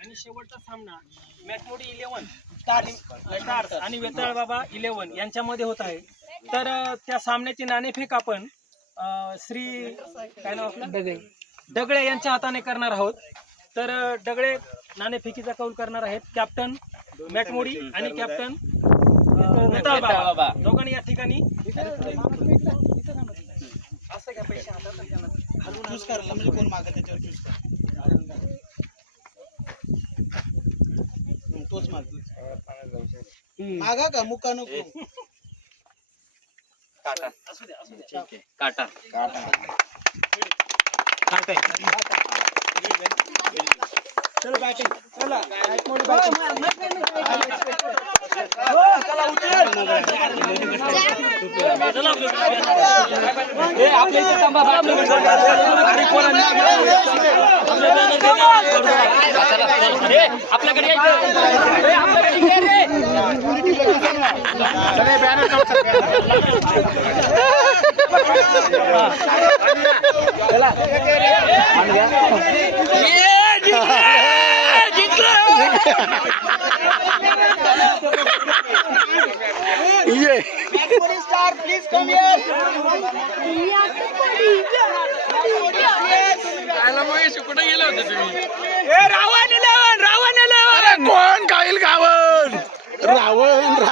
आणि शेवटचा सामना मॅटमोडी इलेव्हन स्टार्स आणि वेताळ बाबा इलेव्हन यांच्यामध्ये होत आहे. तर त्या सामन्याची नाणेफेक आपण श्री काय नाव आपलं? दगडे. यांच्या हाताने करणार आहोत. तर दगडे नाणेफेकीचा कौल करणार आहेत. कॅप्टन मॅटमोडी आणि कॅप्टन वेताळ बाबा. दोघांनी या ठिकाणी असं घ्या पैसे हातात चूज म्हणजे कोण मागत त्याच्यावर चूज कर. माग का? मुका नको असू द्या असू द्या. काटा. चलो बॅटिंग चला. मोठी बॅटिंग आपल्याकडे स्टार प्लीज कम हियर कुठे गेले होते तुम्ही? अरे कोण? खाईल